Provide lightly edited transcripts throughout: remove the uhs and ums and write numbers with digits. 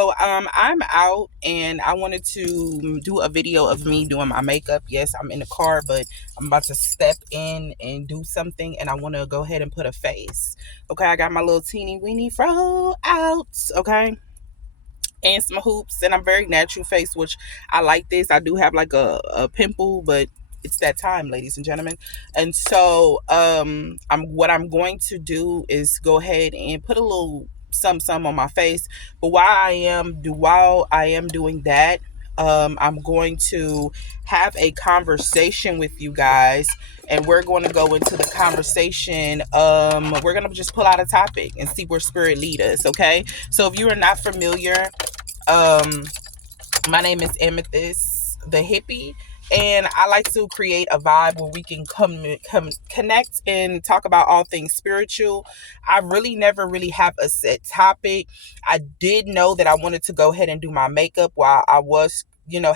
So I'm out and I wanted to do a video of me doing my makeup. Yes, I'm in the car, but I'm about to step in and do something and I want to go ahead and put a face. Okay, I got my little teeny weeny fro out. Okay, and some hoops, and I'm very natural face, which I like this. I do have like a pimple, but it's that time, ladies and gentlemen. And so I'm going to do is go ahead and put a little some on my face. But while I am doing that, I'm going to have a conversation with you guys, and we're going to go into the conversation. We're going to just pull out a topic and see where spirit lead us. Okay, so if you are not familiar, um, my name is Amethyst the hippie, and I like to create a vibe where we can come connect and talk about all things spiritual. I really never really have a set topic. I did know that I wanted to go ahead and do my makeup while I was,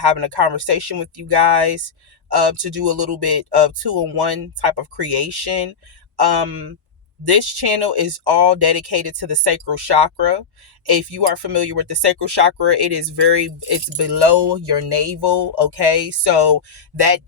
having a conversation with you guys, to do a little bit of two-in-one type of creation. Um, this channel is all dedicated to the sacral chakra. If you are familiar with the sacral chakra, it's below your navel. Okay, so that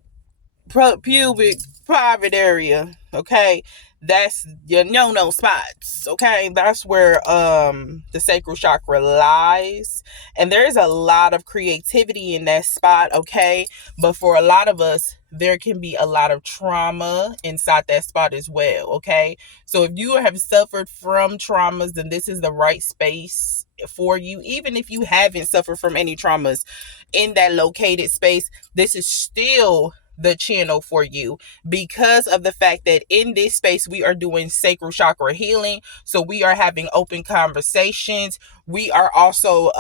pubic private area, okay, that's your no spots. Okay, that's where the sacral chakra lies, and there is a lot of creativity in that spot. Okay, but for a lot of us, there can be a lot of trauma inside that spot as well. Okay, so if you have suffered from traumas, then this is the right space for you. Even if you haven't suffered from any traumas in that located space, this is still the channel for you, because of the fact that in this space we are doing sacral chakra healing. So we are having open conversations. We are also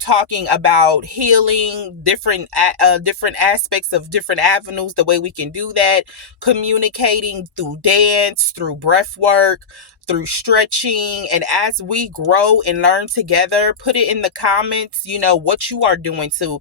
talking about healing different aspects of different avenues, the way we can do that, communicating through dance, through breath work, through stretching. And as we grow and learn together, put it in the comments, what you are doing to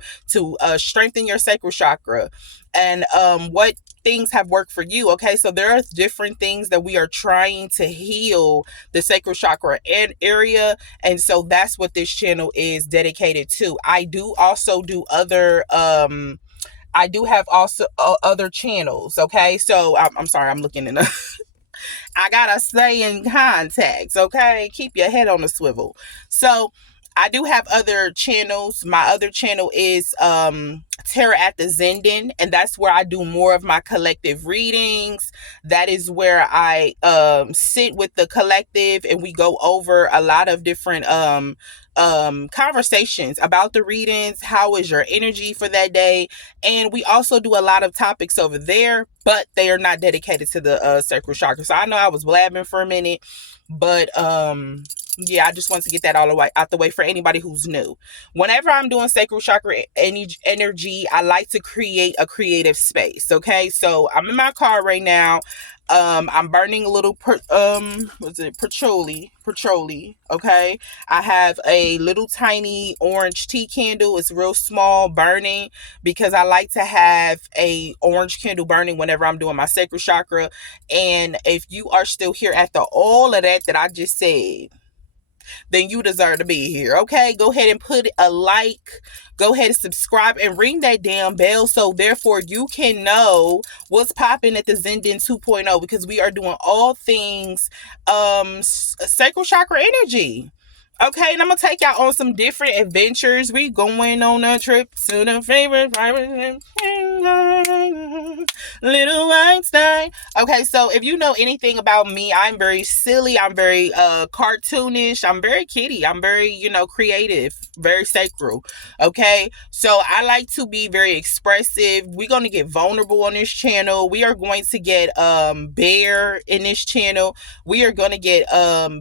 strengthen your sacral chakra, and what things have worked for you. Okay, so there are different things that we are trying to heal the sacral chakra area, and so that's what this channel is dedicated to. I do also do other I do have also other channels. Okay, so I'm sorry, I'm looking in a I gotta stay in contacts. Okay, keep your head on the swivel. So I do have other channels. My other channel is Terror at the Zenden, and that's where I do more of my collective readings. That is where I sit with the collective and we go over a lot of different conversations about the readings. How is your energy for that day? And we also do a lot of topics over there, but they are not dedicated to the sacral chakra. So I know I was blabbing for a minute, but yeah, I just want to get that all the way out the way for anybody who's new. Whenever I'm doing sacral chakra energy, I like to create a creative space. Okay, so I'm in my car right now. I'm burning a little patchouli. Okay, I have a little tiny orange tea candle. It's real small, burning, because I like to have a orange candle burning whenever I'm doing my sacral chakra. And if you are still here after all of that I just said, then you deserve to be here. Okay, go ahead and put a like, go ahead and subscribe and ring that damn bell, so therefore you can know what's popping at the Zenden 2.0, because we are doing all things sacral chakra energy. Okay, and I'm gonna take y'all on some different adventures. We going on a trip to the favorite Little Einstein. Okay, so if you know anything about me, I'm very silly. I'm very cartoonish. I'm very kitty. I'm very, creative, very sacral. Okay, so I like to be very expressive. We're gonna get vulnerable on this channel. We are going to get bare in this channel. We are gonna get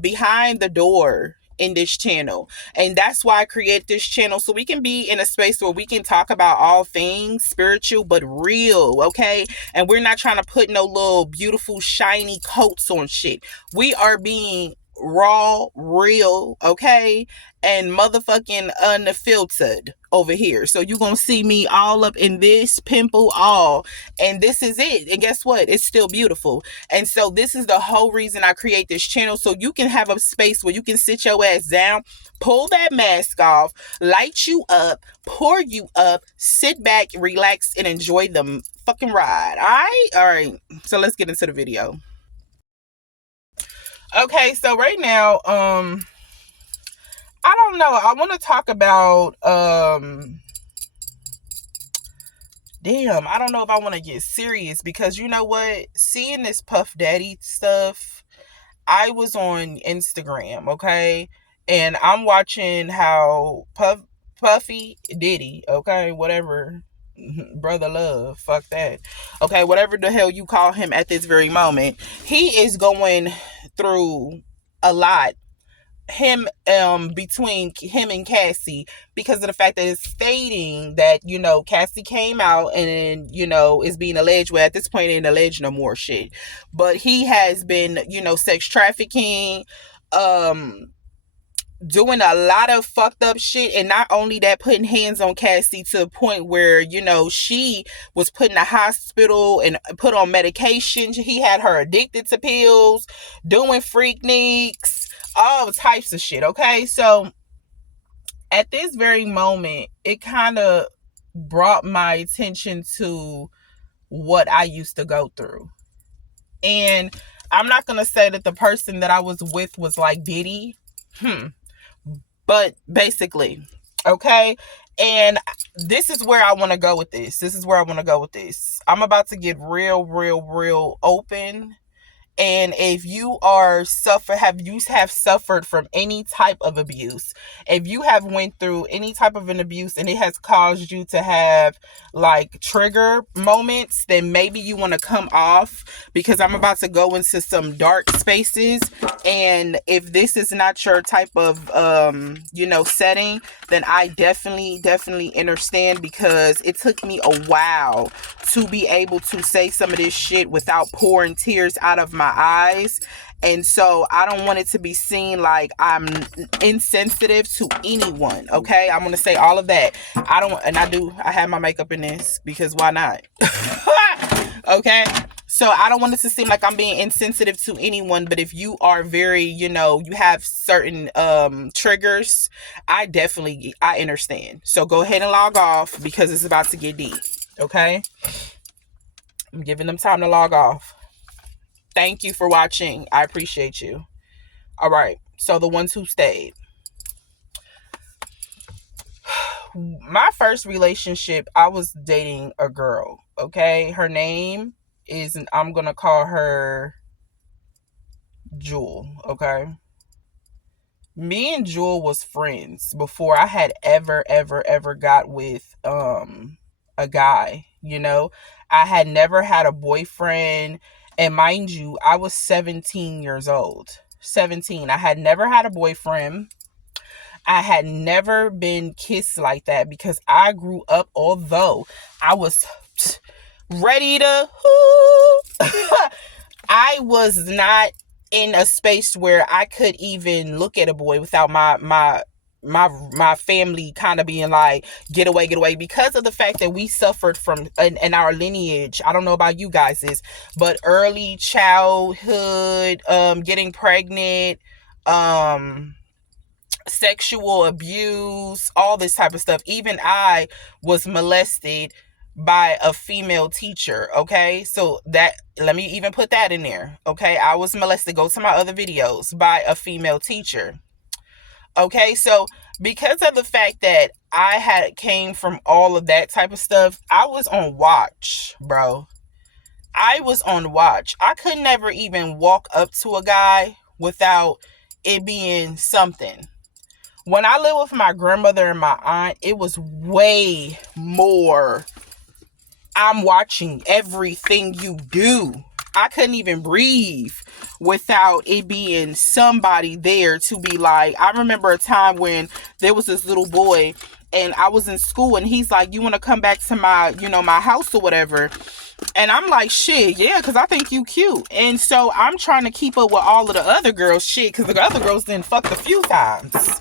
behind the door in this channel, and that's why I create this channel, so we can be in a space where we can talk about all things spiritual but real. Okay, and we're not trying to put no little beautiful shiny coats on shit. We are being raw, real, okay, and motherfucking unfiltered over here. So you're gonna see me all up in this pimple all, and this is it. And guess what? It's still beautiful. And so this is the whole reason I create this channel, so you can have a space where you can sit your ass down, pull that mask off, light you up, pour you up, sit back, relax, and enjoy the fucking ride. All right. So let's get into the video. Okay, so right now, I don't know. I want to talk about, damn, I don't know if I want to get serious, because you know what? Seeing this Puff Daddy stuff, I was on Instagram, okay? And I'm watching how Puffy Diddy, okay, whatever, brother love, fuck that. Okay, whatever the hell you call him at this very moment, he is going through a lot, him between him and Cassie, because of the fact that it's stating that, you know, Cassie came out and, you know, is being alleged, well, at this point ain't alleged no more shit, but he has been, you know, sex trafficking, doing a lot of fucked up shit. And not only that, putting hands on Cassie to the point where, you know, she was put in the hospital and put on medication. He had her addicted to pills, doing freakniks, all types of shit. Okay, so at this very moment, it kind of brought my attention to what I used to go through. And I'm not gonna say that the person that I was with was like Diddy, but basically, okay. And this is where I want to go with this. I'm about to get real open. And if you have suffered from any type of abuse, if you have went through any type of an abuse and it has caused you to have like trigger moments, then maybe you want to come off, because I'm about to go into some dark spaces. And if this is not your type of you know, setting, then I definitely understand, because it took me a while to be able to say some of this shit without pouring tears out of my eyes. And so I don't want it to be seen like I'm insensitive to anyone, okay? I'm going to say all of that. I have my makeup in this because why not? Okay? So I don't want it to seem like I'm being insensitive to anyone, but if you are very, you know, you have certain triggers, I understand. So go ahead and log off, because it's about to get deep, okay? I'm giving them time to log off. Thank you for watching. I appreciate you. All right. So the ones who stayed. My first relationship, I was dating a girl, okay? Her name is, I'm going to call her Jewel, okay? Me and Jewel was friends before I had ever got with a guy, you know? I had never had a boyfriend. And mind you, I was 17 years old. 17. I had never had a boyfriend. I had never been kissed like that, because I grew up, although I was ready to, I was not in a space where I could even look at a boy without my family kind of being like, get away, because of the fact that we suffered from in our lineage. I don't know about you guys, but early childhood, getting pregnant, sexual abuse, all this type of stuff. Even I was molested by a female teacher, okay? So that, let me even put that in there, okay? I was molested, go to my other videos, by a female teacher. Okay, so because of the fact that I came from all of that type of stuff, I was on watch, bro. I was on watch. I could never even walk up to a guy without it being something. When I lived with my grandmother and my aunt, it was way more, I'm watching everything you do. I couldn't even breathe without it being somebody there to be like, I remember a time when there was this little boy and I was in school, and he's like, you want to come back to my, my house or whatever? And I'm like, shit, yeah, because I think you cute. And so I'm trying to keep up with all of the other girls, shit, because the other girls didn't fuck a few times.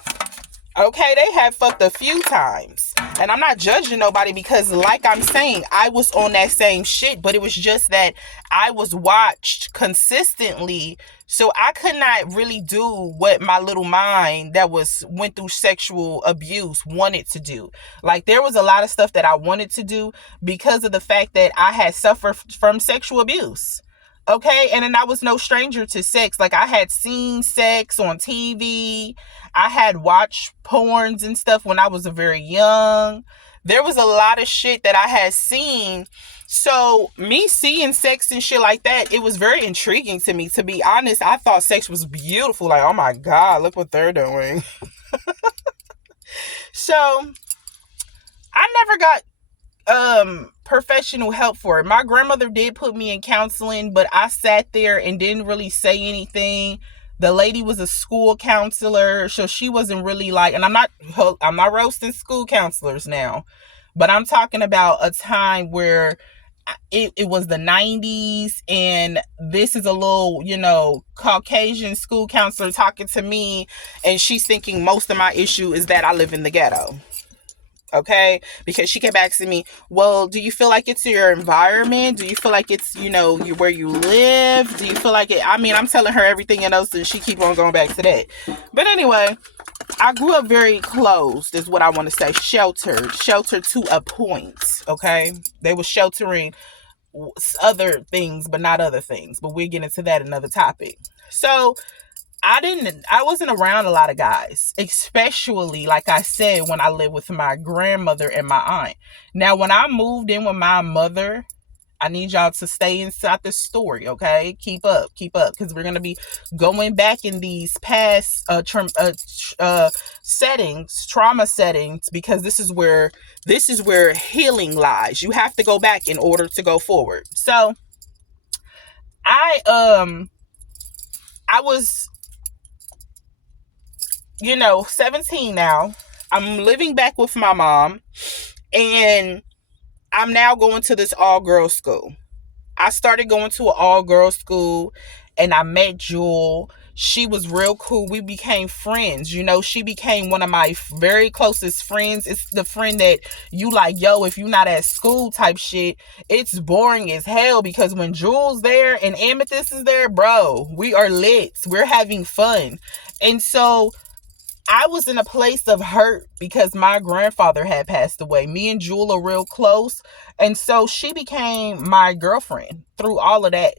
Okay, they have fucked a few times. And I'm not judging nobody, because like I'm saying, I was on that same shit, but it was just that I was watched consistently, so I could not really do what my little mind that went through sexual abuse wanted to do. Like, there was a lot of stuff that I wanted to do because of the fact that I had suffered from sexual abuse. Okay, and then I was no stranger to sex. Like, I had seen sex on TV. I had watched porns and stuff when I was very young. There was a lot of shit that I had seen. So me seeing sex and shit like that, it was very intriguing to me. To be honest, I thought sex was beautiful. Like, oh my God, look what they're doing. So I never got professional help for it. My grandmother did put me in counseling, but I sat there and didn't really say anything. The lady was a school counselor, so she wasn't really like, and I'm not roasting school counselors now, but I'm talking about a time where it was the 90s, and this is a little, Caucasian school counselor talking to me, and she's thinking most of my issue is that I live in the ghetto. Okay, because she kept asking me, well, do you feel like it's your environment? Do you feel like it's, where you live? Do you feel like it? I mean, I'm telling her everything else, and she keep on going back to that. But anyway, I grew up very closed, is what I want to say. Sheltered to a point. Okay, they were sheltering other things, but not other things. But we'll get into that another topic. So I wasn't around a lot of guys, especially, like I said, when I lived with my grandmother and my aunt. Now, when I moved in with my mother, I need y'all to stay inside the story, okay? Keep up, because we're going to be going back in these past settings, trauma settings, because this is where healing lies. You have to go back in order to go forward. So, I was 17 now. I'm living back with my mom, and I'm now going to this all-girls school. I started going to an all-girls school, and I met Jewel. She was real cool. We became friends. She became one of my very closest friends. It's the friend that you like, yo, if you're not at school type shit, it's boring as hell, because when Jewel's there and Amethyst is there, bro, we are lit. We're having fun. And so I was in a place of hurt because my grandfather had passed away. Me and Jewel are real close. And so she became my girlfriend through all of that.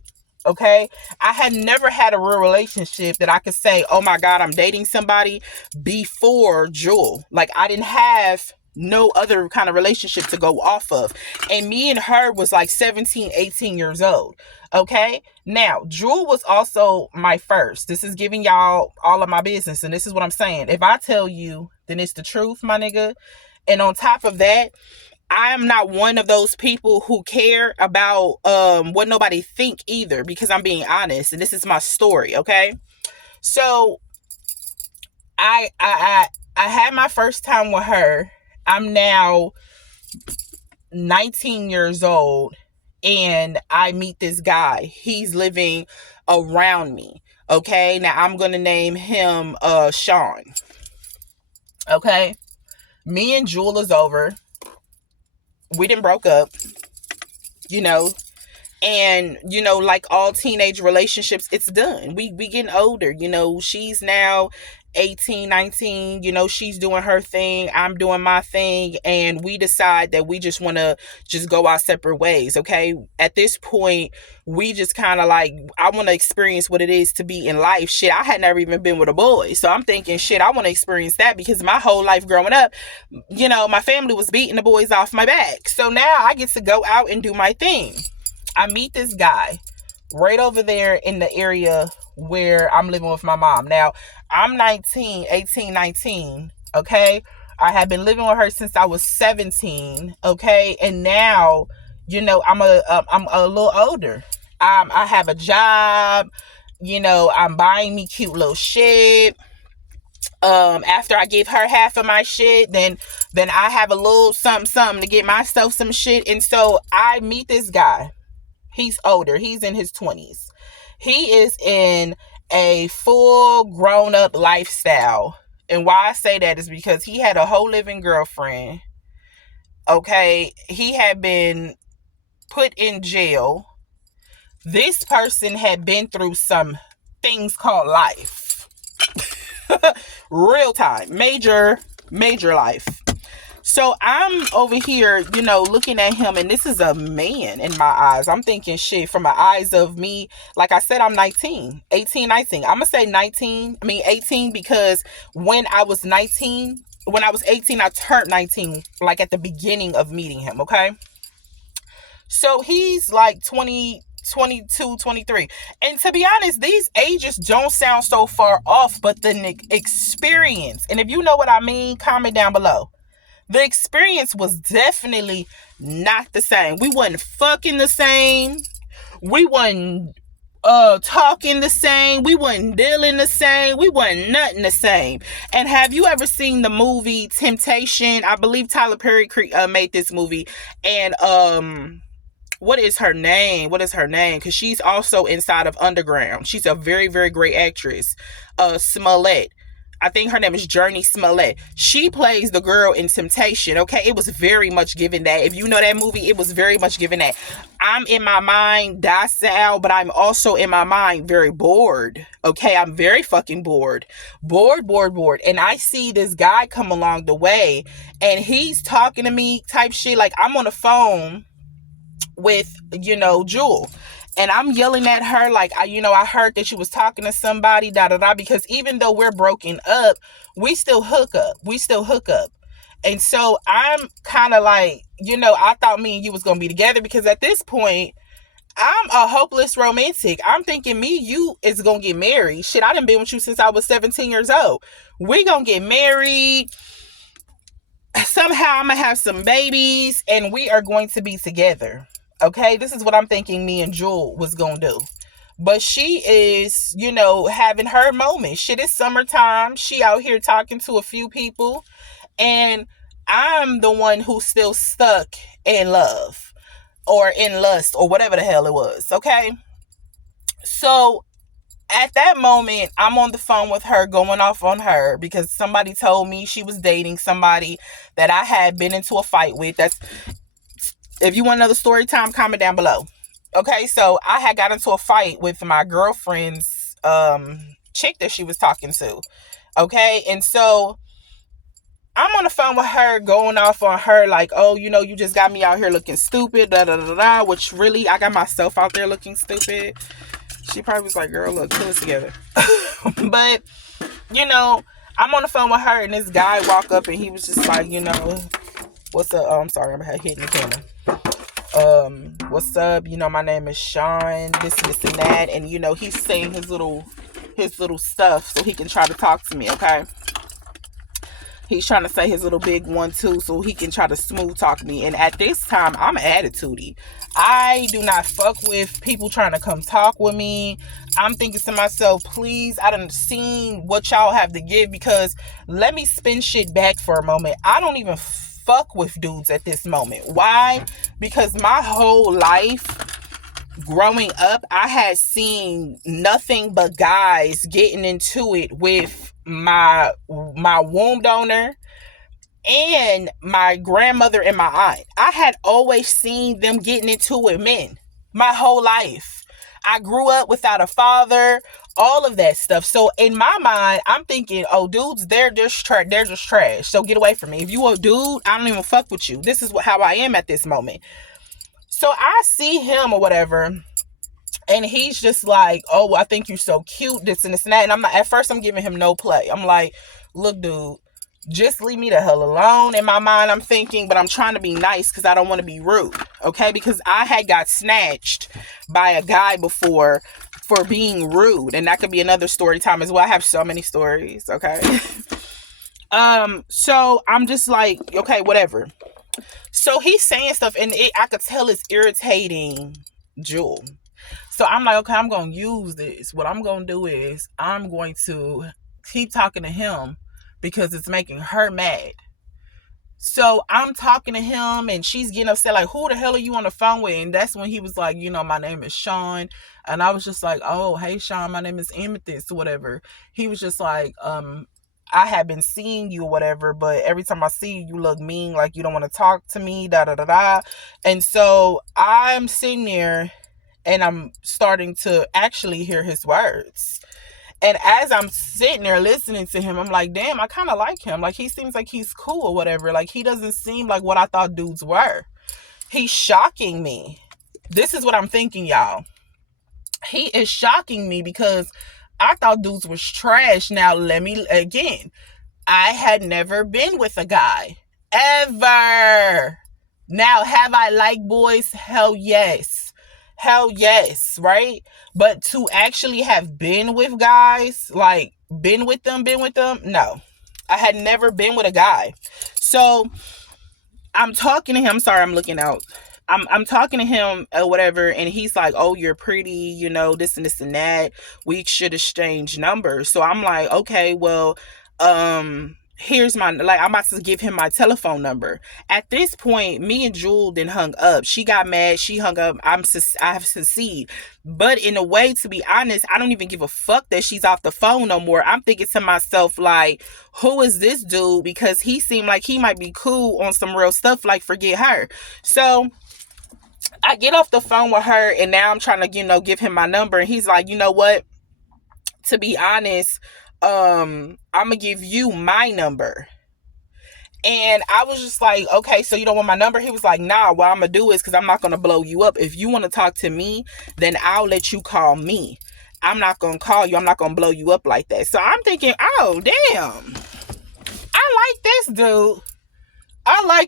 Okay. I had never had a real relationship that I could say, oh my God, I'm dating somebody before Jewel. Like, I didn't have no other kind of relationship to go off of. And me and her was like 17, 18 years old. Okay. Now, Jewel was also my first. This is giving y'all all of my business. And this is what I'm saying. If I tell you, then it's the truth, my nigga. And on top of that, I am not one of those people who care about what nobody think either, because I'm being honest. And this is my story. Okay. So I had my first time with her. I'm now 19 years old, and I meet this guy. He's living around me. Okay. Now I'm going to name him Sean. Okay. Me and Jewel is over. We done broke up, and, like all teenage relationships, it's done. We getting older, she's now 18, 19, she's doing her thing. I'm doing my thing. And we decide that we just want to just go our separate ways. Okay. At this point, we just kind of like, I want to experience what it is to be in life. Shit, I had never even been with a boy. So I'm thinking, shit, I want to experience that, because my whole life growing up, my family was beating the boys off my back. So now I get to go out and do my thing. I meet this guy right over there in the area where I'm living with my mom. Now, I'm 18, 19, okay? I have been living with her since I was 17, okay? And now, I'm a little older. I have a job, I'm buying me cute little shit. After I give her half of my shit, then I have a little something to get myself some shit. And so I meet this guy. He's older. He's in his 20s. He is in a full grown up lifestyle. And why I say that is because he had a whole living girlfriend. Okay. He had been put in jail. This person had been through some things called life. Real time. Major life. So I'm over here, looking at him, and this is a man in my eyes. I'm thinking shit from the eyes of me. Like I said, I'm 19, 18, 19. I'm going to say 18, because when I was 18, I turned 19, like at the beginning of meeting him, okay? So he's like 20, 22, 23. And to be honest, these ages don't sound so far off, but the experience, and if you know what I mean, comment down below. The experience was definitely not the same. We wasn't fucking the same. We wasn't talking the same. We wasn't dealing the same. We wasn't nothing the same. And have you ever seen the movie Temptation? I believe Tyler Perry made this movie. And what is her name? Because she's also inside of Underground. She's a very, very great actress. Smollett. I think her name is Journey Smollett. She plays the girl in Temptation, okay? It was very much given that. If you know that movie, it was very much given that. I'm in my mind docile, but I'm also in my mind very bored, okay? I'm very fucking bored. Bored. And I see this guy come along the way, and he's talking to me type shit. Like, I'm on the phone with, Jewel. And I'm yelling at her like, I heard that you was talking to somebody, because even though we're broken up, we still hook up. And so I'm kind of like, I thought me and you was going to be together, because at this point, I'm a hopeless romantic. I'm thinking you is going to get married. Shit, I done been with you since I was 17 years old. We going to get married. Somehow I'm going to have some babies, and we are going to be together. Okay, this is what I'm thinking me and Jewel was going to do. But she is, having her moment. Shit, it's summertime. She out here talking to a few people. And I'm the one who's still stuck in love or in lust or whatever the hell it was. Okay. So at that moment, I'm on the phone with her, going off on her, because somebody told me she was dating somebody that I had been into a fight with. If you want another story time, comment down below. Okay, so I had got into a fight with my girlfriend's chick that she was talking to. Okay, and so I'm on the phone with her, going off on her like, oh, you just got me out here looking stupid, which really, I got myself out there looking stupid. She probably was like, girl, look, pull us together. But, I'm on the phone with her, and this guy walked up, and he was just like, what's up? Oh, I'm sorry, I'm hitting the camera. What's up? My name is Sean, this and that. And, he's saying his little stuff so he can try to talk to me, okay? He's trying to say his little big 1-2 so he can try to smooth talk me. And at this time, I'm attitudey. I do not fuck with people trying to come talk with me. I'm thinking to myself, please, I done seen what y'all have to give, because let me spin shit back for a moment. I don't even fuck with dudes at this moment. Why? Because my whole life growing up, I had seen nothing but guys getting into it with my womb donor and my grandmother and my aunt. I had always seen them getting into it with men my whole life. I grew up without a father, all of that stuff. So in my mind, I'm thinking, oh, dudes, they're just trash. So get away from me. If you a dude, I don't even fuck with you. This is how I am at this moment. So I see him or whatever, and he's just like, oh, I think you're so cute, this and that. And at first I'm giving him no play. I'm like, look, dude, just leave me the hell alone. In my mind, I'm thinking, but I'm trying to be nice because I don't want to be rude. Okay. Because I had got snatched by a guy before for being rude. And that could be another story time as well. I have so many stories. Okay. So I'm just like, okay, whatever. So he's saying stuff, and I could tell it's irritating Jewel. So I'm like, okay, I'm going to use this. What I'm going to do is I'm going to keep talking to him because it's making her mad. So I'm talking to him and she's getting upset, like, who the hell are you on the phone with? And that's when he was like, my name is Sean. And I was just like, oh, hey, Sean, my name is Amethyst or whatever. He was just like, I have been seeing you or whatever, but every time I see you, you look mean, like you don't want to talk to me, da da da da. And so I'm sitting there and I'm starting to actually hear his words. And as I'm sitting there listening to him, I'm like, damn, I kind of like him. Like, he seems like he's cool or whatever. Like, he doesn't seem like what I thought dudes were. He's shocking me. This is what I'm thinking, y'all. He is shocking me because I thought dudes was trash. Now, again, I had never been with a guy. Ever. Now, have I liked boys? Hell yes. Hell yes, right? But to actually have been with guys, like been with them, no. I had never been with a guy. So I'm talking to him. Sorry, I'm looking out. I'm talking to him or whatever, and he's like, oh, you're pretty, this and this and that. We should exchange numbers. So I'm like, okay, well, here's I'm about to give him my telephone number. At this point, me and Jewel then hung up. She got mad. She hung up. I have succeeded. But in a way, to be honest, I don't even give a fuck that she's off the phone no more. I'm thinking to myself, like, who is this dude? Because he seemed like he might be cool on some real stuff, like forget her. So I get off the phone with her, and now I'm trying to, give him my number. And he's like, you know what? To be honest, I'm gonna give you my number. And I was just like, okay, so you don't want my number? He was like, nah, what I'm gonna do is, because I'm not gonna blow you up. If you want to talk to me, then I'll let you call me. I'm not gonna call you. I'm not gonna blow you up like that. So I'm thinking, oh, damn. I like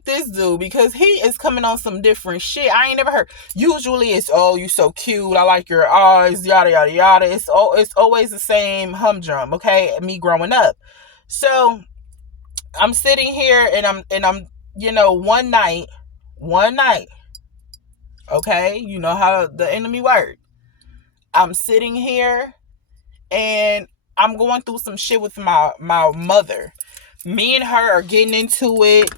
this dude. Because he is coming on some different shit I ain't never heard. Usually it's, oh, you so cute, I like your eyes, yada yada yada. It's always the same humdrum, okay? Me growing up. So I'm sitting here and I'm one night, okay, you know how the enemy works. I'm sitting here and I'm going through some shit with my mother. Me and her are getting into it.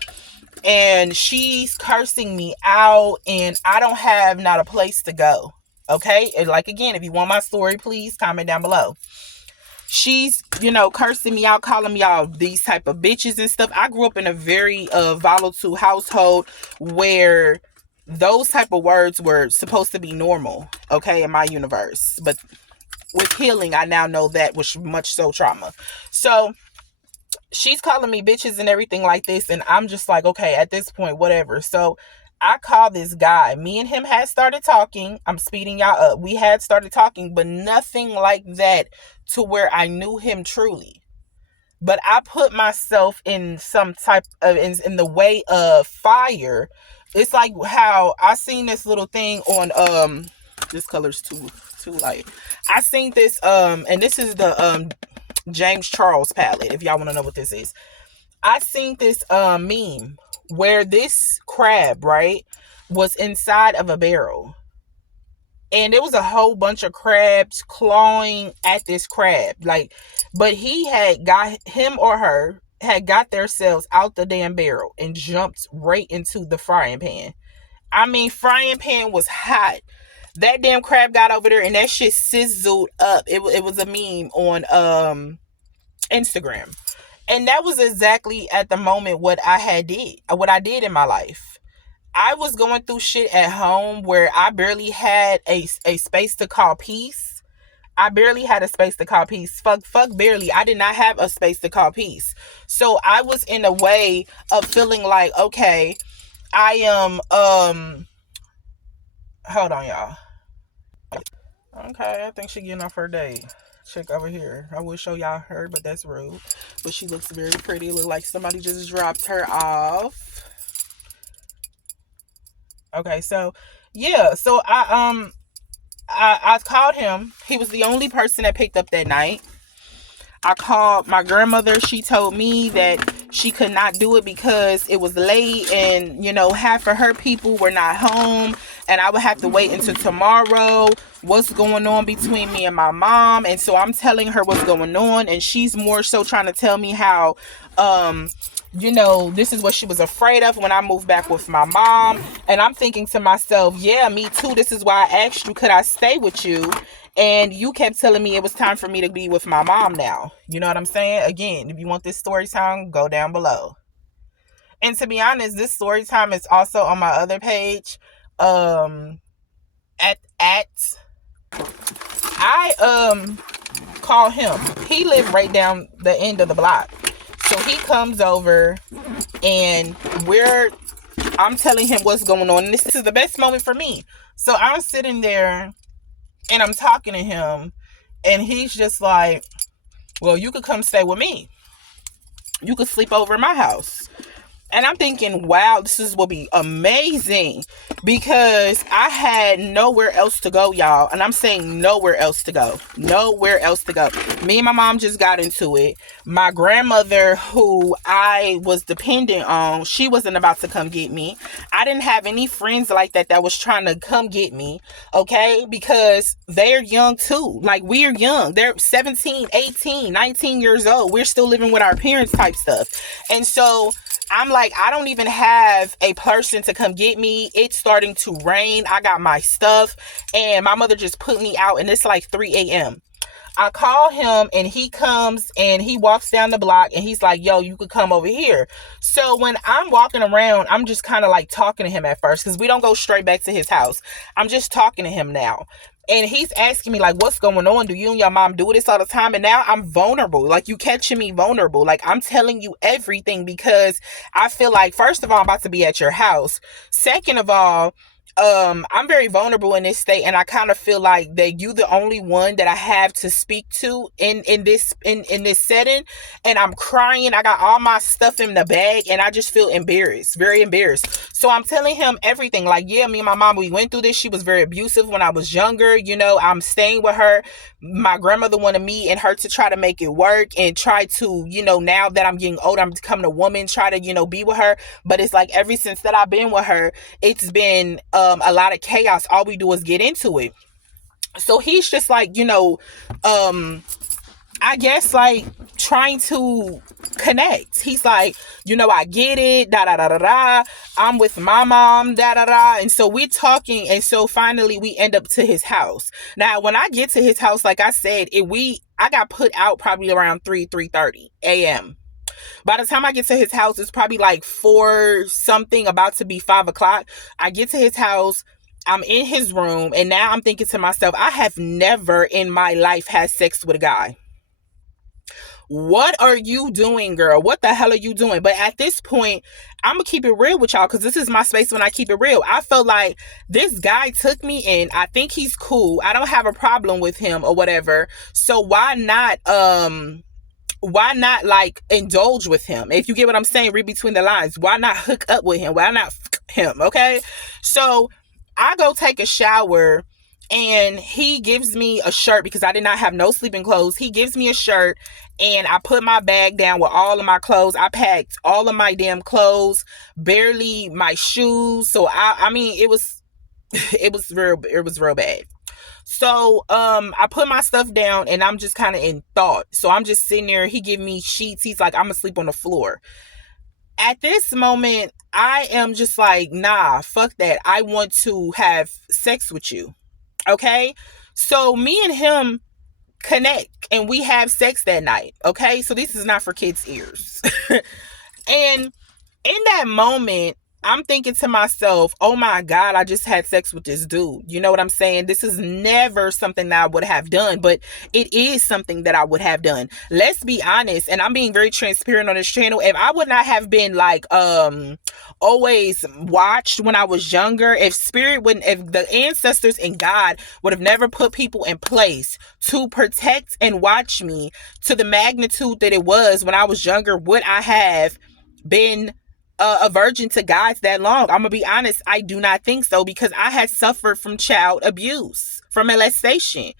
And she's cursing me out, and I don't have not a place to go. Okay? And like, again, if you want my story, please comment down below. She's, cursing me out, calling me all these type of bitches and stuff. I grew up in a very volatile household where those type of words were supposed to be normal, okay, in my universe. But with healing, I now know that was much so trauma. So she's calling me bitches and everything like this. And I'm just like, okay, at this point, whatever. So I call this guy. Me and him had started talking. I'm speeding y'all up. We had started talking, but nothing like that to where I knew him truly. But I put myself in some type of, in the way of fire. It's like how I seen this little thing on, this color's too light. I seen this, and this is the, James Charles palette, if y'all want to know what this is. I seen this meme where this crab, right, was inside of a barrel. And there was a whole bunch of crabs clawing at this crab. Like, but he had got, him or her had got themselves out the damn barrel and jumped right into the frying pan. I mean, frying pan was hot. That damn crab got over there and that shit sizzled up. It was a meme on Instagram. And that was exactly at the moment what I did in my life. I was going through shit at home where I barely had a space to call peace. Fuck barely. I did not have a space to call peace. So I was in a way of feeling like, okay, I am, hold on, y'all. Okay, I think she getting off her date. Chick over here. I will show y'all her, but that's rude. But she looks very pretty. Look like somebody just dropped her off. Okay, so yeah, so I called him. He was the only person that picked up that night. I called my grandmother. She told me that she could not do it because it was late and, half of her people were not home. and I would have to wait until tomorrow. What's going on between me and my mom? And so I'm telling her what's going on, and she's more so trying to tell me how this is what she was afraid of when I moved back with my mom. And I'm thinking to myself, yeah, me too. This is why I asked you, could I stay with you? And you kept telling me it was time for me to be with my mom now. You know what I'm saying? Again, if you want this story time, go down below. And to be honest, this story time is also on my other page. I call him. He lived right down the end of the block. So he comes over and I'm telling him what's going on. And this is the best moment for me. So I'm sitting there and I'm talking to him, and he's just like, well, you could come stay with me. You could sleep over in my house. And I'm thinking, wow, this will be amazing, because I had nowhere else to go, y'all. And I'm saying nowhere else to go. Nowhere else to go. Me and my mom just got into it. My grandmother, who I was dependent on, she wasn't about to come get me. I didn't have any friends like that was trying to come get me, okay? Because they're young too. Like, we're young. They're 17, 18, 19 years old. We're still living with our parents type stuff. And so I'm like, I don't even have a person to come get me. It's starting to rain. I got my stuff, and my mother just put me out, and it's like 3 a.m. I call him, and he comes and he walks down the block, and he's like, yo, you could come over here. So when I'm walking around, I'm just kind of like talking to him at first, because we don't go straight back to his house. I'm just talking to him now. And he's asking me, like, what's going on? Do you and your mom do this all the time? And now I'm vulnerable. Like, you catching me vulnerable. Like, I'm telling you everything, because I feel like, first of all, I'm about to be at your house. Second of all, I'm very vulnerable in this state, and I kind of feel like that you the only one that I have to speak to in this setting. And I'm crying. I got all my stuff in the bag, and I just feel embarrassed, very embarrassed. So I'm telling him everything. Like, yeah, me and my mom, we went through this. She was very abusive when I was younger. I'm staying with her. My grandmother wanted me and her to try to make it work, and try to, now that I'm getting older, I'm becoming a woman, try to, be with her. But it's like, ever since that I've been with her, it's been a lot of chaos. All we do is get into it. So he's just like, I guess, like, trying to connect. He's like, I get it, da da da da da. I'm with my mom, da da da. And so we're talking, and so finally we end up to his house. Now, when I get to his house, like I said, I got put out probably around 3:30 a.m. By the time I get to his house, it's probably like 4 something, about to be 5 o'clock. I get to his house. I'm in his room, and now I'm thinking to myself, I have never in my life had sex with a guy. What are you doing, girl? What the hell are you doing? But at this point, I'm going to keep it real with y'all, because this is my space when I keep it real. I felt like this guy took me in. I think he's cool. I don't have a problem with him or whatever. So why not like indulge with him? If you get what I'm saying, read between the lines. Why not hook up with him? Why not f*** him? Okay. So I go take a shower, and he gives me a shirt, because I did not have no sleeping clothes. He gives me a shirt, and I put my bag down with all of my clothes. I packed all of my damn clothes, barely my shoes. So I mean, it was real bad. So I put my stuff down, and I'm just kind of in thought. So I'm just sitting there. He give me sheets. He's like, I'm gonna sleep on the floor. At this moment, I am just like, nah, fuck that. I want to have sex with you. Okay? So me and him connect, and we have sex that night. Okay? So this is not for kids' ears. And in that moment, I'm thinking to myself, oh my God, I just had sex with this dude. You know what I'm saying? This is never something that I would have done, but it is something that I would have done. Let's be honest, and I'm being very transparent on this channel. If I would not have been like always watched when I was younger, if the ancestors and God would have never put people in place to protect and watch me to the magnitude that it was when I was younger, would I have been a virgin to guys that long? I'm gonna be honest, I do not think so, because I had suffered from child abuse, from molestation.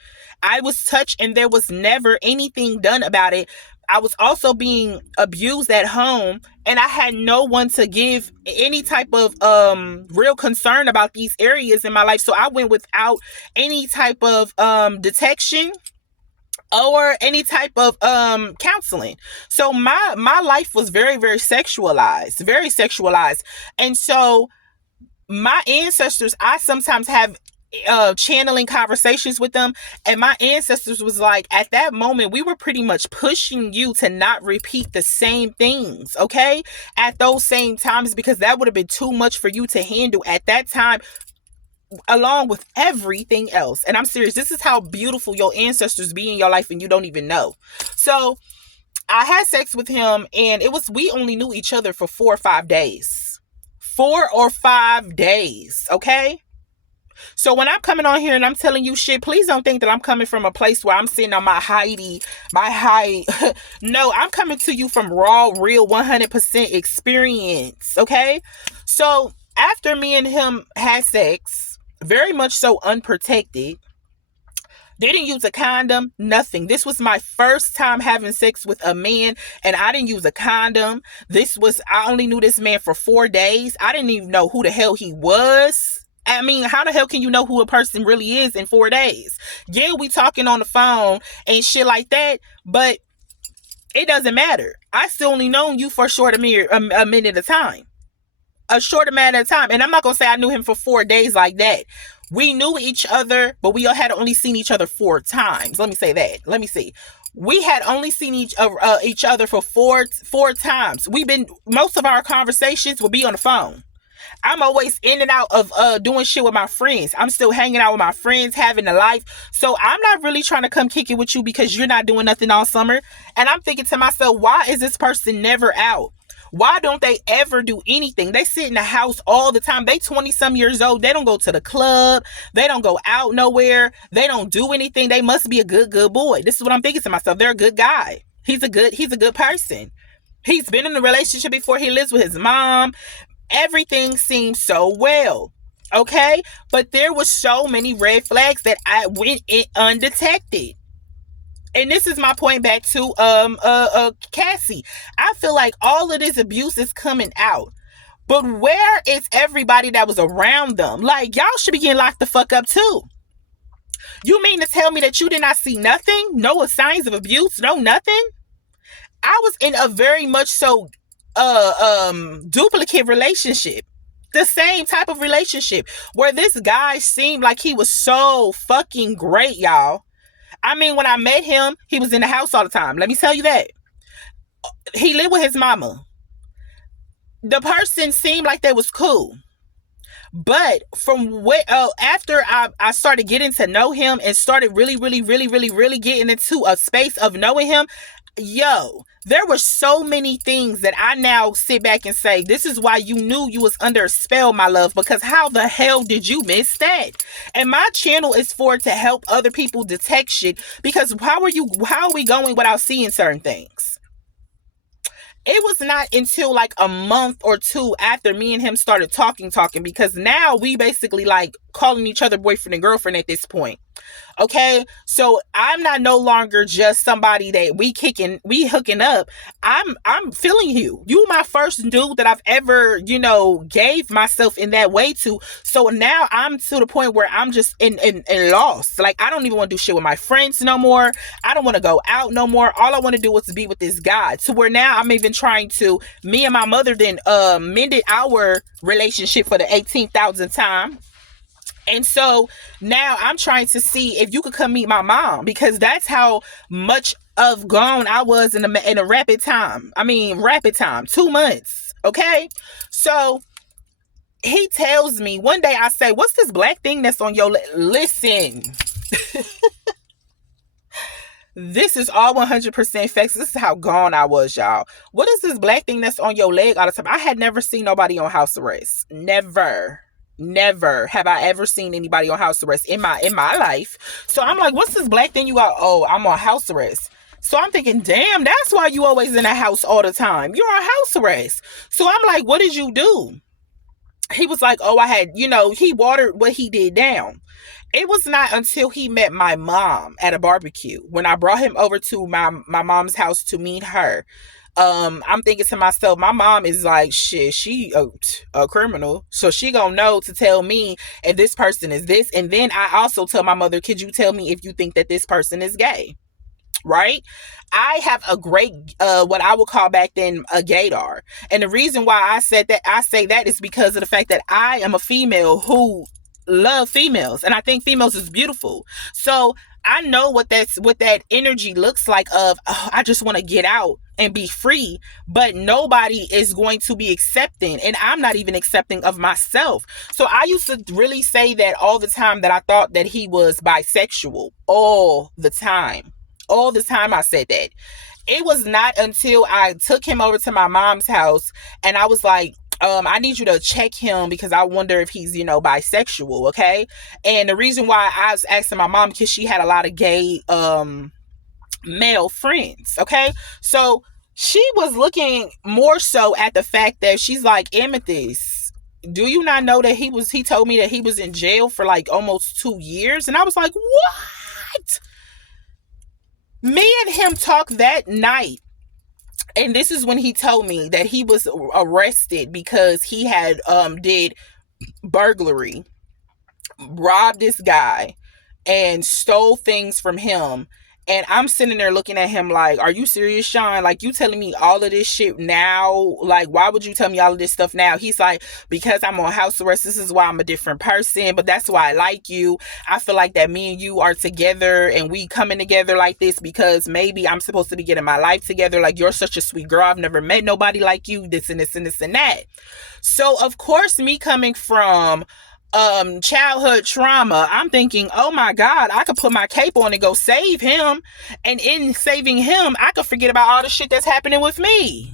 I was touched, and there was never anything done about it. I was also being abused at home, and I had no one to give any type of real concern about these areas in my life. So I went without any type of detection or any type of counseling. So my life was very, very sexualized, very sexualized. And so my ancestors, I sometimes have channeling conversations with them, and my ancestors was like, at that moment we were pretty much pushing you to not repeat the same things, okay, at those same times, because that would have been too much for you to handle at that time, along with everything else. And I'm serious, this is how beautiful your ancestors be in your life and you don't even know. So I had sex with him, and we only knew each other for 4 or 5 days. 4 or 5 days, okay? So when I'm coming on here and I'm telling you shit, please don't think that I'm coming from a place where I'm sitting on my high. No, I'm coming to you from raw, real, 100% experience, okay? So after me and him had sex, very much so unprotected, didn't use a condom, nothing. This was my first time having sex with a man, and I didn't use a condom. I only knew this man for 4 days. I didn't even know who the hell he was. I mean, how the hell can you know who a person really is in 4 days? Yeah, we talking on the phone and shit like that, but it doesn't matter. I still only known you for a minute at a time. A short amount of time. And I'm not going to say I knew him for 4 days like that. We knew each other, but we all had only seen each other 4 times. Let me say that. Let me see. We had only seen each other for four times. Most of our conversations would be on the phone. I'm always in and out of doing shit with my friends. I'm still hanging out with my friends, having a life. So I'm not really trying to come kick it with you because you're not doing nothing all summer. And I'm thinking to myself, why is this person never out? Why don't they ever do anything? They sit in the house all the time. They 20-some years old. They don't go to the club. They don't go out nowhere. They don't do anything. They must be a good boy. This is what I'm thinking to myself. They're a good guy. He's a good person. He's been in a relationship before. He lives with his mom. Everything seems so well. Okay? But there were so many red flags that I went in undetected. And this is my point back to Cassie. I feel like all of this abuse is coming out. But where is everybody that was around them? Like, y'all should be getting locked the fuck up too. You mean to tell me that you did not see nothing? No signs of abuse? No nothing? I was in a very much so duplicate relationship. The same type of relationship where this guy seemed like he was so fucking great, y'all. I mean, when I met him, he was in the house all the time. Let me tell you that. He lived with his mama. The person seemed like they was cool. But after I started getting to know him and started really getting into a space of knowing him, there were so many things that I now sit back and say, this is why you knew you was under a spell, my love, because how the hell did you miss that? And my channel is for to help other people detect shit, because how are we going without seeing certain things? It was not until like a month or two after me and him started talking, because now we basically like calling each other boyfriend and girlfriend at this point. Okay, so I'm not no longer just somebody that we hooking up. I'm feeling you. You my first dude that I've ever, gave myself in that way to. So now I'm to the point where I'm just in lost. Like, I don't even want to do shit with my friends no more. I don't want to go out no more. All I want to do is to be with this guy. To where now I'm even trying to, me and my mother then mended our relationship for the 18,000th time. And so now I'm trying to see if you could come meet my mom, because that's how much of gone I was in a rapid time. 2 months. Okay. So he tells me one day, I say, what's this black thing that's on your listen? This is all 100% facts. This is how gone I was, y'all. What is this black thing that's on your leg all the time? I had never seen nobody on house arrest. Never have I ever seen anybody on house arrest in my life. So I'm like, what's this black thing you got? Oh, I'm on house arrest. So I'm thinking, damn, that's why you always in the house all the time. You're on house arrest. So I'm like, what did you do? He was like, oh, I had, he watered what he did down. It was not until he met my mom at a barbecue when I brought him over to my mom's house to meet her. I'm thinking to myself, my mom is like, shit, she a criminal, so she gonna know to tell me if this person is this. And then I also tell my mother, could you tell me if you think that this person is gay? Right? I have a great what I would call back then a gaydar. And the reason why I say that is because of the fact that I am a female who love females, and I think females is beautiful. So I know what that energy looks like of, oh, I just want to get out and be free, but nobody is going to be accepting, and I'm not even accepting of myself. So I used to really say that all the time, that I thought that he was bisexual all the time. All the time I said that. It was not until I took him over to my mom's house and I was like, I need you to check him because I wonder if he's, bisexual, okay? And the reason why I was asking my mom, because she had a lot of gay male friends, okay? So she was looking more so at the fact that she's like, Amethyst, do you not know that he told me that he was in jail for like almost 2 years? And I was like, what? Me and him talked that night. And this is when he told me that he was arrested because he had did burglary, robbed this guy, and stole things from him. And I'm sitting there looking at him like, are you serious, Sean? Like, you telling me all of this shit now? Like, why would you tell me all of this stuff now? He's like, because I'm on house arrest. This is why I'm a different person, but that's why I like you. I feel like that me and you are together and we coming together like this because maybe I'm supposed to be getting my life together. Like, you're such a sweet girl. I've never met nobody like you, this and this and this and that. So, of course, me coming from childhood trauma, I'm thinking, oh my God, I could put my cape on and go save him. And in saving him, I could forget about all the shit that's happening with me.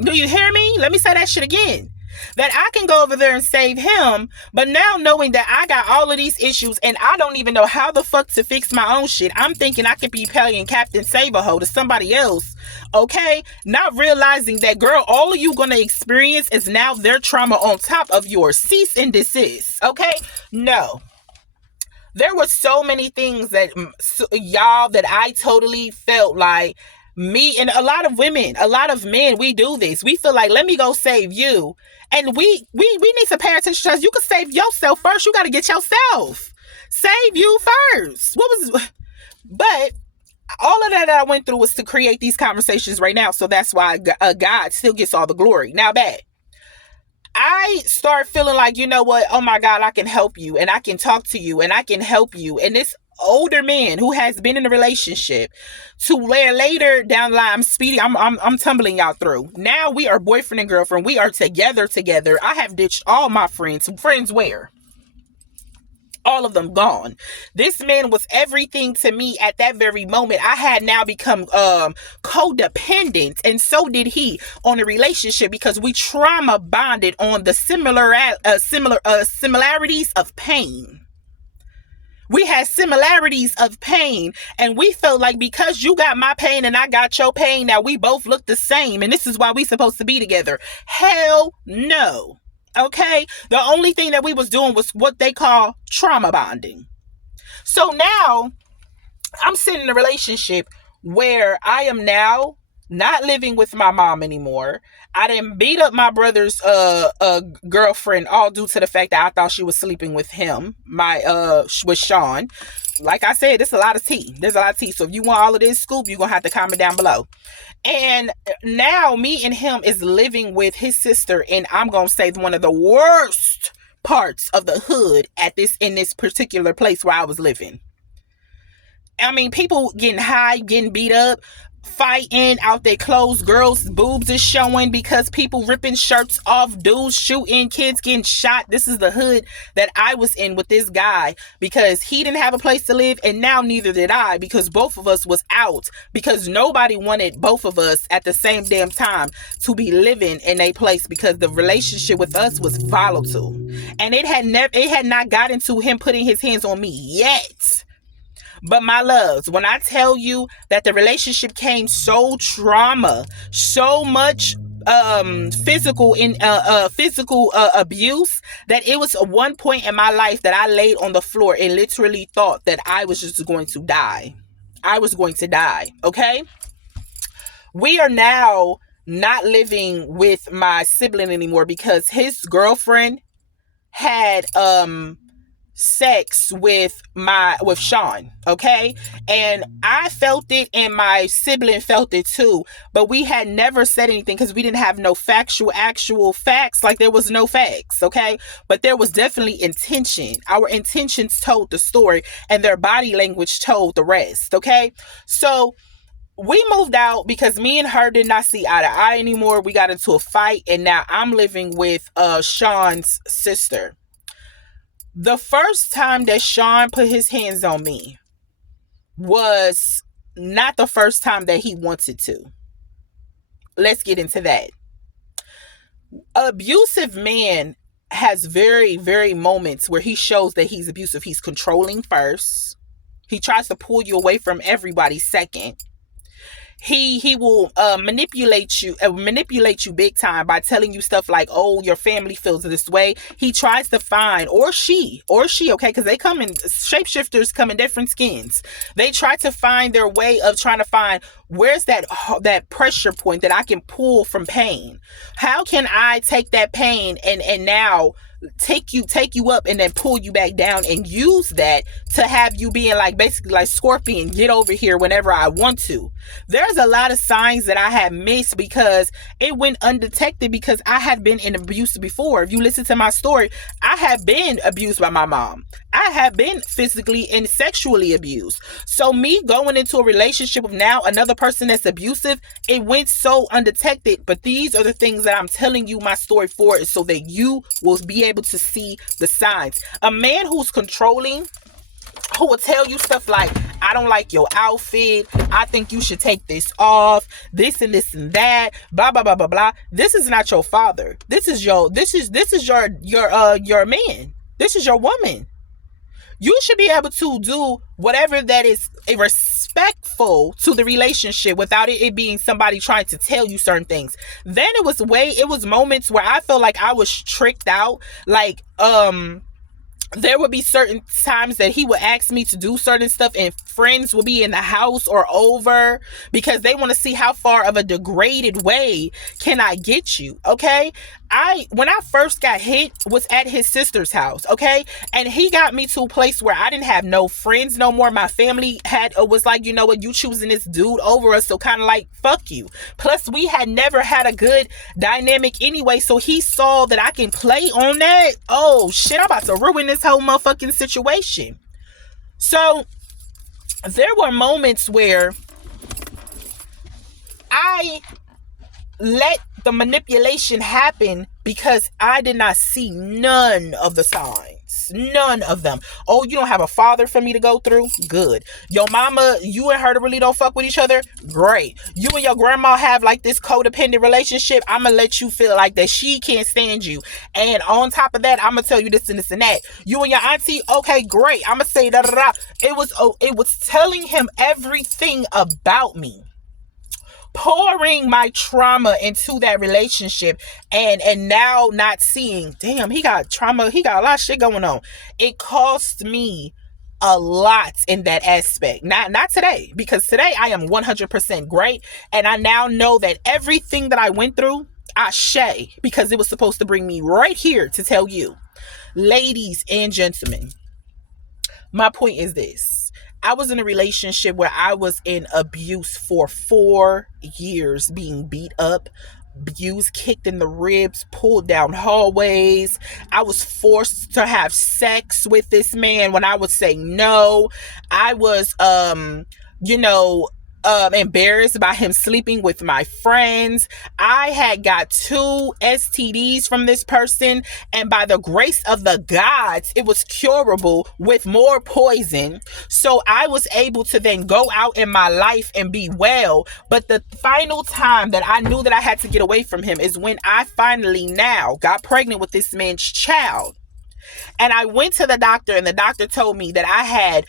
Do you hear me? Let me say that shit again. That I can go over there and save him, but now knowing that I got all of these issues and I don't even know how the fuck to fix my own shit, I'm thinking I could be paying Captain Save-A-Ho to somebody else, okay? Not realizing that, girl, all of you gonna experience is now their trauma on top of yours. Cease and desist, okay? No. There were so many things that, y'all, that I totally felt like, me and a lot of women, a lot of men, we do this. We feel like, let me go save you. And we need to pay attention to us. You can save yourself first. You got to get yourself. Save you first. But all of that I went through was to create these conversations right now. So that's why God still gets all the glory. Now, I start feeling like, you know what? Oh my God, I can help you and I can talk to you and I can help you. And this older man who has been in a relationship to where later down the line, I'm tumbling y'all through. Now we are boyfriend and girlfriend. We are together. I have ditched all my friends. Friends where? All of them gone. This man was everything to me at that very moment. I had now become codependent, and so did he on a relationship because we trauma bonded on the similarities of pain. We had similarities of pain, and we felt like because you got my pain and I got your pain, now we both look the same, and this is why we supposed to be together. Hell no. Okay? The only thing that we was doing was what they call trauma bonding. So now, I'm sitting in a relationship where I am now not living with my mom anymore. I didn't beat up my brother's girlfriend, all due to the fact that I thought she was sleeping with him, with Sean. Like I said, there's a lot of tea. There's a lot of tea. So if you want all of this scoop, you're going to have to comment down below. And now me and him is living with his sister, and I'm going to say one of the worst parts of the hood in this particular place where I was living. I mean, people getting high, getting beat up, fighting out their clothes, girls' boobs is showing because people ripping shirts off, dudes shooting, kids getting shot. This is the hood that I was in with this guy because he didn't have a place to live, and now neither did I, because both of us was out because nobody wanted both of us at the same damn time to be living in a place because the relationship with us was volatile, and it had not gotten to him putting his hands on me yet. But my loves, when I tell you that the relationship came so much physical abuse, that it was one point in my life that I laid on the floor and literally thought that I was just going to die. I was going to die. Okay. We are now not living with my sibling anymore because his girlfriend had sex with Sean, okay? And I felt it and my sibling felt it too, but we had never said anything because we didn't have no actual facts. Like, there was no facts, okay? But there was definitely intention. Our intentions told the story and their body language told the rest, okay? So we moved out because me and her did not see eye to eye anymore. We got into a fight and now I'm living with Sean's sister. The first time that Sean put his hands on me was not the first time that he wanted to. Let's get into that. Abusive man has very, very moments where he shows that he's abusive. He's controlling first. He tries to pull you away from everybody second. He will manipulate you big time by telling you stuff like, oh, your family feels this way. He tries to find, or she, okay, because they come in, shapeshifters come in different skins. They try to find their way of trying to find, where's that pressure point that I can pull from pain? How can I take that pain and now take you up and then pull you back down and use that to have you being like, basically like Scorpion, get over here whenever I want to. There's a lot of signs that I had missed because it went undetected because I had been in abuse before. If you listen to my story, I have been abused by my mom. I have been physically and sexually abused. So me going into a relationship with now another person that's abusive, it went so undetected. But these are the things that I'm telling you my story for, is so that you will be able to see the signs. A man who's controlling, who will tell you stuff like, I don't like your outfit, I think you should take this off, this and this and that, blah blah blah blah blah. This is not your father. This is your man. This is your woman. You should be able to do whatever that is respectful to the relationship without it being somebody trying to tell you certain things. Then it was moments where I felt like I was tricked out. Like, there would be certain times that he would ask me to do certain stuff and friends will be in the house or over because they want to see how far of a degraded way can I get you, okay? When I first got hit was at his sister's house, okay? And he got me to a place where I didn't have no friends no more. My family was like, you know what, you choosing this dude over us, so kind of like, fuck you. Plus, we had never had a good dynamic anyway, so he saw that I can play on that. Oh, shit, I'm about to ruin this whole motherfucking situation. So, there were moments where I let the manipulation happen because I did not see none of the signs. None of them. Oh, you don't have a father for me to go through? Good. Your mama, you and her really don't fuck with each other? Great. You and your grandma have like this codependent relationship? I'm gonna let you feel like that she can't stand you. And on top of that, I'm gonna tell you this and this and that. You and your auntie? Okay, great. I'm gonna say da da da. It was telling him everything about me, pouring my trauma into that relationship, and now not seeing, damn, he got trauma, he got a lot of shit going on. It cost me a lot in that aspect. Not today, because today I am 100% great, and I now know that everything that I went through, ashe, because it was supposed to bring me right here to tell you. Ladies and gentlemen, my point is this. I was in a relationship where I was in abuse for 4 years, being beat up, abused, kicked in the ribs, pulled down hallways. I was forced to have sex with this man when I would say no. I was, embarrassed by him sleeping with my friends. I had got 2 STDs from this person, and by the grace of the gods, it was curable with more poison. So I was able to then go out in my life and be well. But the final time that I knew that I had to get away from him is when I finally now got pregnant with this man's child. And I went to the doctor, and the doctor told me that I had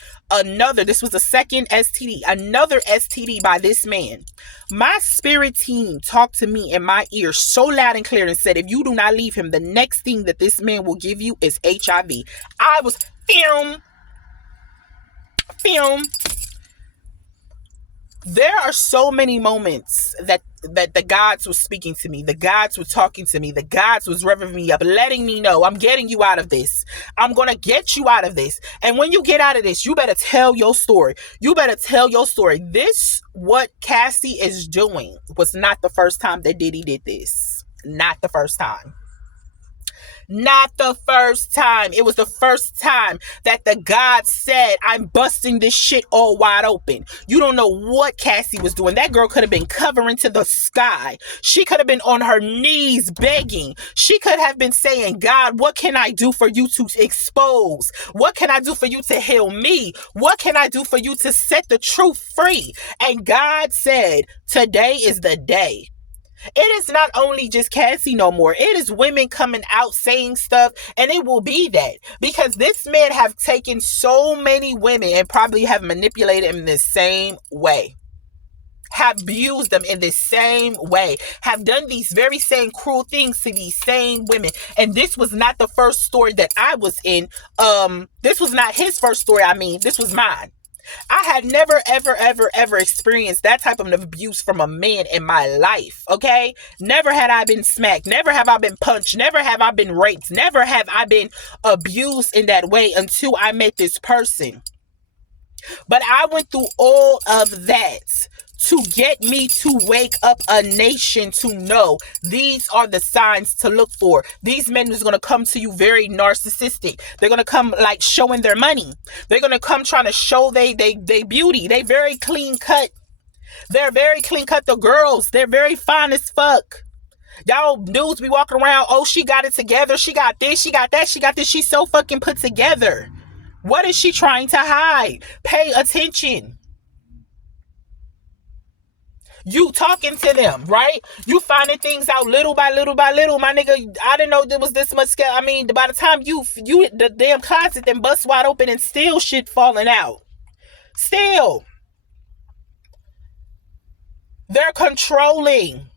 this was a second STD, another STD by this man. My spirit team talked to me in my ear so loud and clear and said, if you do not leave him, the next thing that this man will give you is HIV. I was film. There are so many moments that the gods were speaking to me. The gods were talking to me. The gods was revving me up, letting me know, I'm getting you out of this. I'm going to get you out of this. And when you get out of this, you better tell your story. You better tell your story. This, what Cassie is doing, was not the first time that Diddy did this. Not the first time. Not the first time. It was the first time that the God said, I'm busting this shit all wide open. You don't know what Cassie was doing. That girl could have been covering to the sky. She could have been on her knees begging. She could have been saying, God, what can I do for you to expose? What can I do for you to heal me? What can I do for you to set the truth free? And God said, today is the day. It is not only just Cassie no more. It is women coming out saying stuff, and it will be that. Because this man have taken so many women and probably have manipulated them in the same way. Have abused them in the same way. Have done these very same cruel things to these same women. And this was not the first story that I was in. This was not his first story. This was mine. I had never, ever, ever, ever experienced that type of abuse from a man in my life, okay? Never had I been smacked. Never have I been punched. Never have I been raped. Never have I been abused in that way until I met this person. But I went through all of that to get me to wake up a nation to know these are the signs to look for. These men is going to come to you very narcissistic. They're going to come like showing their money. They're going to come trying to show they beauty. They very clean cut. They're very clean cut. The girls, they're very fine as fuck. Y'all dudes be walking around, oh, she got it together. She got this, she got that, she got this. She's so fucking put together. What is she trying to hide? Pay attention. You talking to them, right? You finding things out little by little by little. My nigga, I didn't know there was this much scale. By the time you the damn closet then bust wide open and still shit falling out. Still. They're controlling.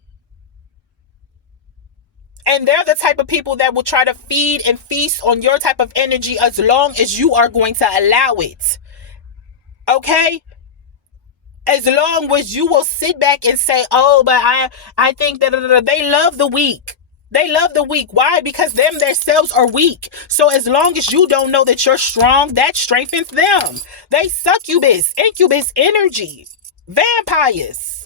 And they're the type of people that will try to feed and feast on your type of energy as long as you are going to allow it. Okay? As long as you will sit back and say, oh, but I think that they love the weak. They love the weak. Why? Because them themselves are weak. So as long as you don't know that you're strong, that strengthens them. They succubus, incubus energy. Vampires.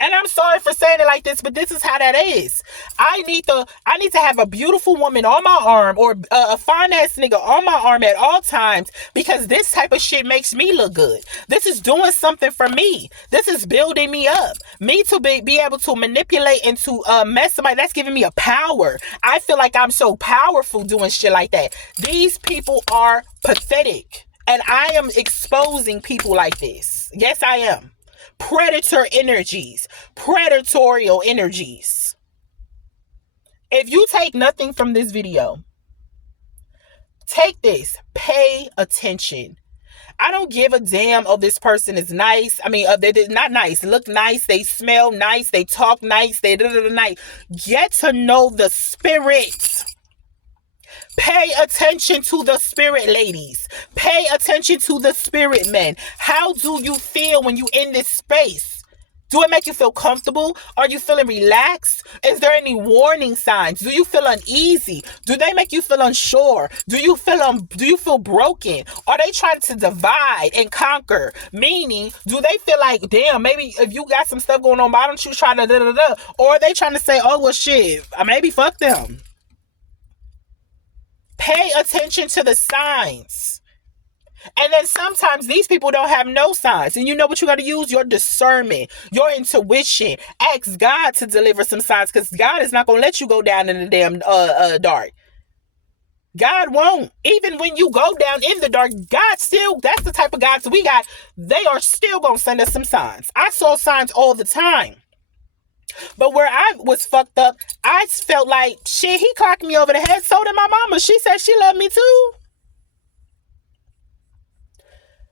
And I'm sorry for saying it like this, but this is how that is. I need to have a beautiful woman on my arm or a fine ass nigga on my arm at all times because this type of shit makes me look good. This is doing something for me. This is building me up. Me to be able to manipulate and to mess somebody, that's giving me a power. I feel like I'm so powerful doing shit like that. These people are pathetic. And I am exposing people like this. Yes, I am. Predator energies, predatorial energies. If you take nothing from this video, take this, pay attention. I don't give a damn, oh, this person is nice. They're not nice. Look nice. They smell nice. They talk nice. They nice. Get to know the spirit. Pay attention to the spirit, ladies. Pay attention to the spirit, men. How do you feel when you in this space? Do it make you feel comfortable? Are you feeling relaxed? Is there any warning signs? Do you feel uneasy? Do they make you feel unsure? Do you feel broken? Are they trying to divide and conquer? Meaning, do they feel like, damn, maybe if you got some stuff going on, why don't you try to da-da-da? Or are they trying to say, oh, well, shit, maybe fuck them? Pay attention to the signs. And then sometimes these people don't have no signs. And you know what you got to use? Your discernment, your intuition. Ask God to deliver some signs because God is not going to let you go down in the damn dark. God won't. Even when you go down in the dark, God still, that's the type of gods we got. They are still going to send us some signs. I saw signs all the time. But where I was fucked up, I felt like, shit, he clocked me over the head. So did my mama. She said she loved me too.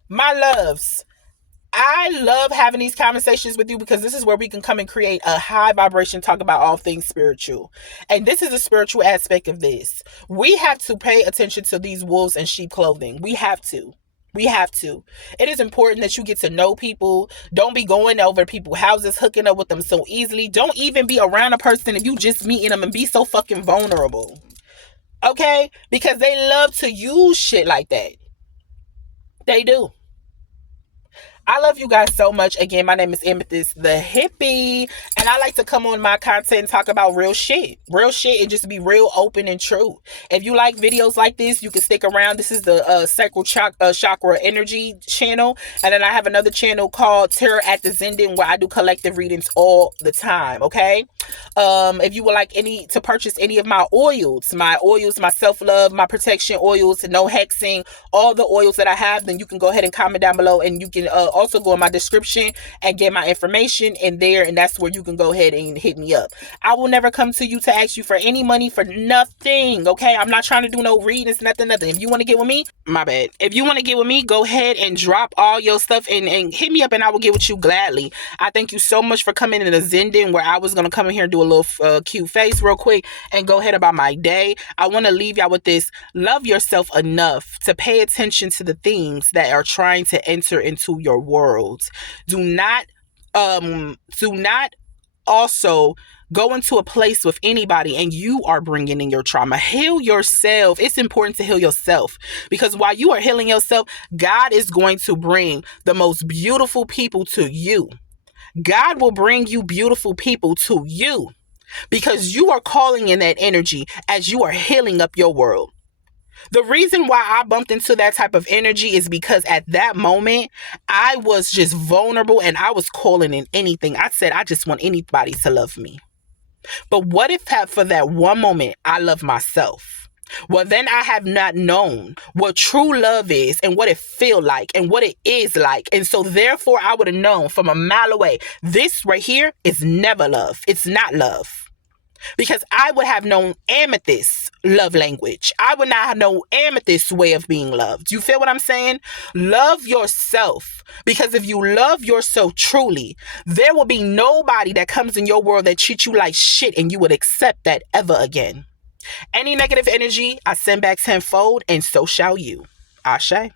My loves, I love having these conversations with you because this is where we can come and create a high vibration, talk about all things spiritual. And this is a spiritual aspect of this. We have to pay attention to these wolves in sheep clothing. We have to. We have to. It is important that you get to know people. Don't be going over people's houses, hooking up with them so easily. Don't even be around a person if you just meeting them and be so fucking vulnerable. Okay? Because they love to use shit like that. They do. I love you guys so much. Again, my name is Amethyst the Hippie, and I like to come on my content and talk about real shit. Real shit and just be real open and true. If you like videos like this, you can stick around. This is the Sacral Chakra Energy channel, and then I have another channel called Terror at the Zending where I do collective readings all the time, okay? If you would like to purchase any of my oils, my self-love, my protection oils, no hexing, all the oils that I have, then you can go ahead and comment down below, and you can also go in my description and get my information in there, and that's where you can go ahead and hit me up. I will never come to you to ask you for any money for nothing, okay? I'm not trying to do no readings, nothing. If you want to get with me, my bad. If you want to get with me, go ahead and drop all your stuff and hit me up, and I will get with you gladly. I thank you so much for coming in the Zending where I was going to come in here and do a little cute face real quick and go ahead about my day. I want to leave y'all with this. Love yourself enough to pay attention to the things that are trying to enter into your world. Do not also go into a place with anybody and you are bringing in your trauma. Heal yourself. It's important to heal yourself, because while you are healing yourself, God is going to bring the most beautiful people to you. God will bring you beautiful people to you because you are calling in that energy as you are healing up your world. The reason why I bumped into that type of energy is because at that moment, I was just vulnerable and I was calling in anything. I said, I just want anybody to love me. But what if for that one moment, I love myself? Well, then I have not known what true love is and what it feel like and what it is like. And so therefore, I would have known from a mile away, this right here is never love. It's not love. Because I would have known Amethyst's love language. I would not have known Amethyst's way of being loved. You feel what I'm saying? Love yourself. Because if you love yourself truly, there will be nobody that comes in your world that treats you like shit and you would accept that ever again. Any negative energy, I send back tenfold, and so shall you. Ashe.